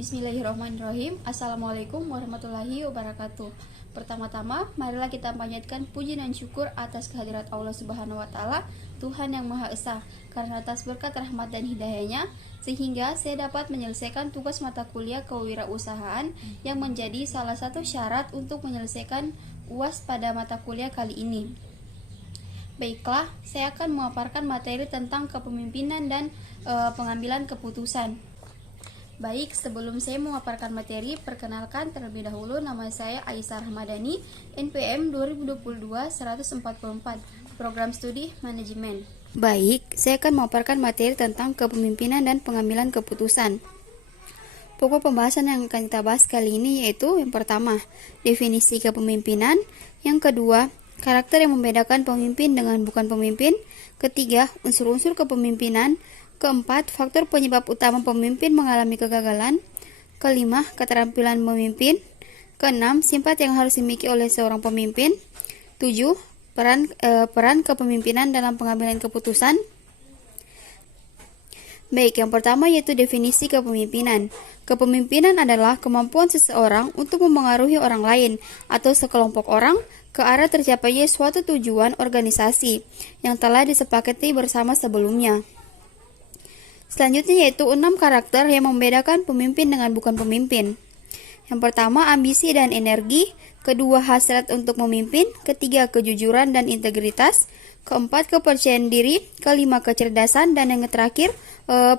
Bismillahirrahmanirrahim. Assalamualaikum warahmatullahi wabarakatuh. Pertama-tama, marilah kita panjatkan puji dan syukur atas kehadirat Allah Subhanahu wa Ta'ala, Tuhan yang Maha Esa, karena atas berkat rahmat dan hidayahnya, sehingga saya dapat menyelesaikan tugas mata kuliah kewirausahaan yang menjadi salah satu syarat untuk menyelesaikan UAS pada mata kuliah kali ini. Baiklah, saya akan memaparkan materi tentang kepemimpinan dan pengambilan keputusan. Baik, sebelum saya memaparkan materi, perkenalkan terlebih dahulu nama saya Aisyah Rahmadani, NPM 2022-144, Program Studi Manajemen. Baik, saya akan memaparkan materi tentang kepemimpinan dan pengambilan keputusan. Pokok pembahasan yang akan kita bahas kali ini yaitu yang pertama, definisi kepemimpinan, yang kedua, karakter yang membedakan pemimpin dengan bukan pemimpin, ketiga, unsur-unsur kepemimpinan, keempat, faktor penyebab utama pemimpin mengalami kegagalan, kelima, keterampilan memimpin, keenam, sifat yang harus dimiliki oleh seorang pemimpin, tujuh, peran kepemimpinan dalam pengambilan keputusan. Baik, yang pertama yaitu definisi kepemimpinan. Kepemimpinan adalah kemampuan seseorang untuk memengaruhi orang lain atau sekelompok orang ke arah tercapainya suatu tujuan organisasi yang telah disepakati bersama sebelumnya. Selanjutnya yaitu 6 karakter yang membedakan pemimpin dengan bukan pemimpin. Yang pertama, ambisi dan energi, kedua, hasrat untuk memimpin, ketiga, kejujuran dan integritas, keempat, kepercayaan diri, kelima, kecerdasan, dan yang terakhir,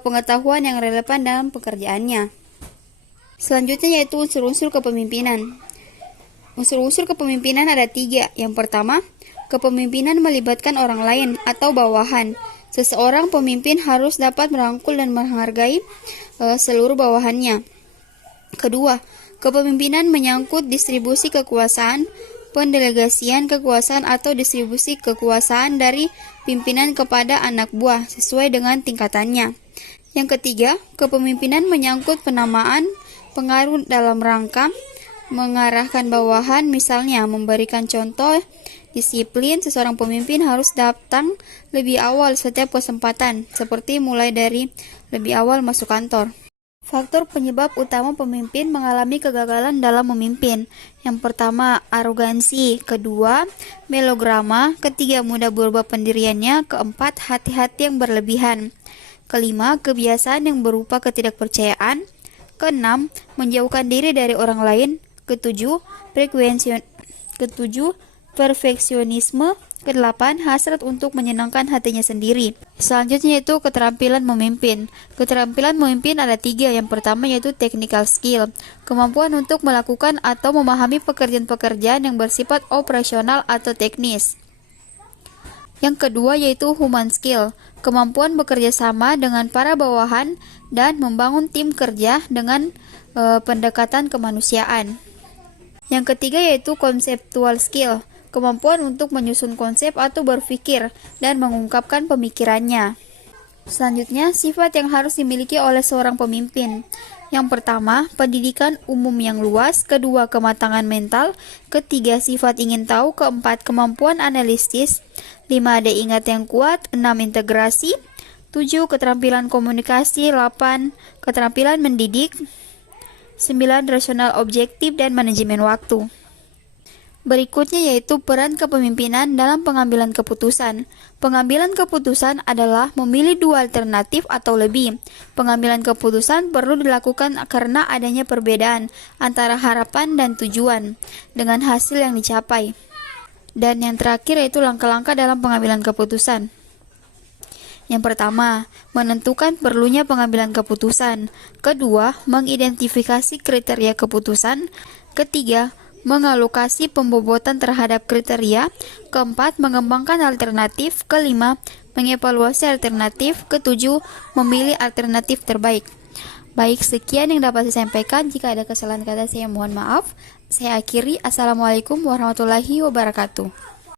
pengetahuan yang relevan dalam pekerjaannya. Selanjutnya yaitu unsur-unsur kepemimpinan. Unsur-unsur kepemimpinan ada 3. Yang pertama, kepemimpinan melibatkan orang lain atau bawahan. Seseorang pemimpin harus dapat merangkul dan menghargai seluruh bawahannya. Kedua, kepemimpinan menyangkut distribusi kekuasaan, pendelegasian kekuasaan atau distribusi kekuasaan dari pimpinan kepada anak buah sesuai dengan tingkatannya. Yang ketiga, kepemimpinan menyangkut penamaan pengaruh dalam rangka mengarahkan bawahan, misalnya memberikan contoh disiplin. Seseorang pemimpin harus datang lebih awal setiap kesempatan, seperti mulai dari lebih awal masuk kantor. Faktor penyebab utama pemimpin mengalami kegagalan dalam memimpin. Yang pertama, arogansi, kedua, melodrama, ketiga, mudah berubah pendiriannya, keempat, hati-hati yang berlebihan, kelima, kebiasaan yang berupa ketidakpercayaan, keenam, menjauhkan diri dari orang lain, ketujuh, perfeksionisme, kedelapan, hasrat untuk menyenangkan hatinya sendiri. Selanjutnya yaitu keterampilan memimpin. Keterampilan memimpin ada 3. Yang pertama yaitu technical skill, kemampuan untuk melakukan atau memahami pekerjaan-pekerjaan yang bersifat operasional atau teknis. Yang kedua yaitu human skill, kemampuan bekerja sama dengan para bawahan dan membangun tim kerja dengan pendekatan kemanusiaan. Yang ketiga yaitu conceptual skill, kemampuan untuk menyusun konsep atau berpikir dan mengungkapkan pemikirannya. Selanjutnya, sifat yang harus dimiliki oleh seorang pemimpin. Yang pertama, pendidikan umum yang luas, kedua, kematangan mental, ketiga, sifat ingin tahu, keempat, kemampuan analisis, 5, ada ingat yang kuat, 6, integrasi, 7, keterampilan komunikasi, 8, keterampilan mendidik, 9, rasional objektif dan manajemen waktu. Berikutnya yaitu peran kepemimpinan dalam pengambilan keputusan. Pengambilan keputusan adalah memilih 2 alternatif atau lebih. Pengambilan keputusan perlu dilakukan karena adanya perbedaan antara harapan dan tujuan dengan hasil yang dicapai. Dan yang terakhir yaitu langkah-langkah dalam pengambilan keputusan. Yang pertama, menentukan perlunya pengambilan keputusan. Kedua, mengidentifikasi kriteria keputusan. Ketiga, mengalokasi pembobotan terhadap kriteria. Keempat, mengembangkan alternatif. Kelima, mengevaluasi alternatif. Ketujuh, memilih alternatif terbaik. Baik, sekian yang dapat saya sampaikan. Jika ada kesalahan kata saya mohon maaf. Saya akhiri. Assalamualaikum warahmatullahi wabarakatuh.